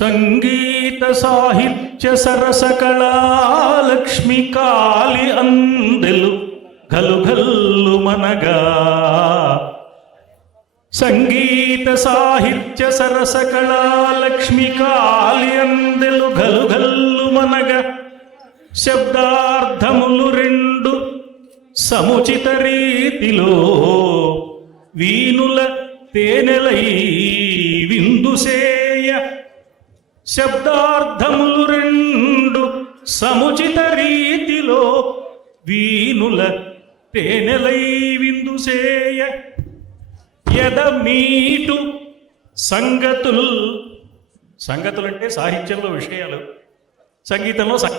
సంగీత సాహిత్య సరస కళాలక్ష్మి కాలి అందెలు గలు మనగా. సంగీత సాహిత్య సరస కళాలక్ష్మి కాలి అందెలు గలు మనగా. శబ్దార్థములు రెండు సముచిత రీతిలో వీనుల తేనెలై విందుసేయ శబ్దార్థములు రెండు సముచిత రీతిలో వీనుల తేనెలై విందుసేయ ఎదమీటు సంగతులు సంగతులు అంటే సాహిత్యంలో విషయాలు సంగీతంలో సంగ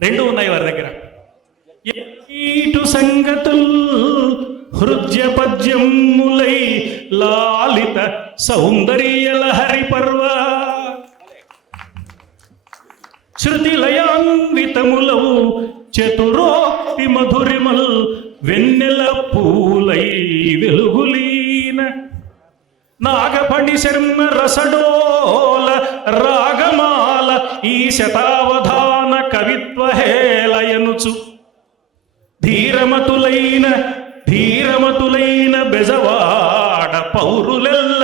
రెండు ఉన్నాయి వారి దగ్గర. ఈటు సంగతుల్ హృద్య పద్యములై లాలిత సౌందర్య లహరి పర్వ చతురోక్తి మధురిమల్ వెన్నెల పూలై వెలుగులీన. నాగపణి శర్మ రసడోల రాగమాల ఈ శతావధాన కవిత్వ హేళయనుచు. ధీరమతులైన ధీరమతులైన బెజవాడ పౌరులెల్ల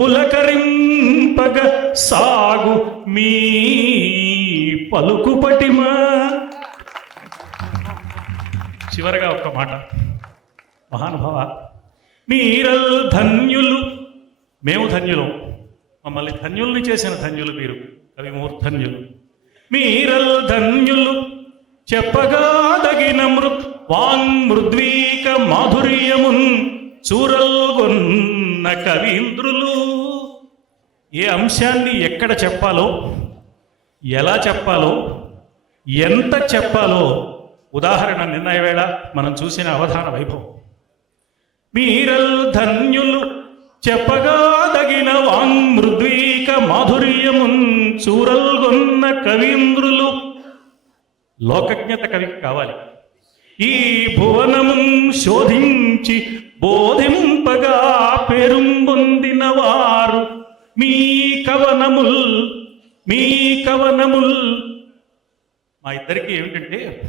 పులకరింపగ సాగు మీ పలుకుపటిమా చివరగా ఒక్క మాట. మహానుభావ మీరల్ ధన్యులు. మేము ధన్యులం. మమ్మల్ని ధన్యుల్ని చేసిన ధన్యులు మీరు. కవి మూర్ధన్యులు మీరల్ ధన్యులు. చెప్పగాదగిన మృత్ వాంగ్ మృద్వీక మాధుర్యమున్ చూరల్గొన్న కవీంద్రులు. ఏ అంశాన్ని ఎక్కడ చెప్పాలో ఎలా చెప్పాలో ఎంత చెప్పాలో ఉదాహరణ నిర్ణయ వేళ మనం చూసిన అవధాన వైభవం. మీరల్ ధన్యులు చెప్పగా దగిన మృద్వీక మాధుర్యమున్ చూరల్గొన్న కవీంద్రులు. లోకజ్ఞత కవికి కావాలి. ఈ భువనమున్ శోధించి బోధింపగా పేరుంబొందిన వారు మీ కవనముల్ మీ కవనముల్. మా ఇద్దరికి ఏమిటంటే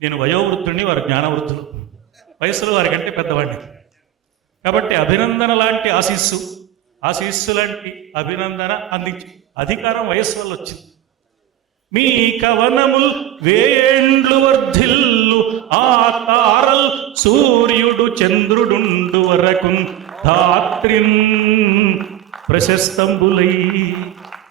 నేను వయోవృద్ధుడిని వారు జ్ఞానవృద్ధులు. వయసులో వారికంటే పెద్దవాడిని. కాబట్టి అభినందన లాంటి ఆశీస్సు ఆశీస్సు లాంటి అభినందన అందించి. అధికారం వయస్సు వల్ల వచ్చింది. మీ కవనముల్ వేండ్లు వర్ధిల్లు ఆ తారల్ సూర్యుడు చంద్రుడుండు వరకు ధాత్రిన్ ప్రశస్తంబులై.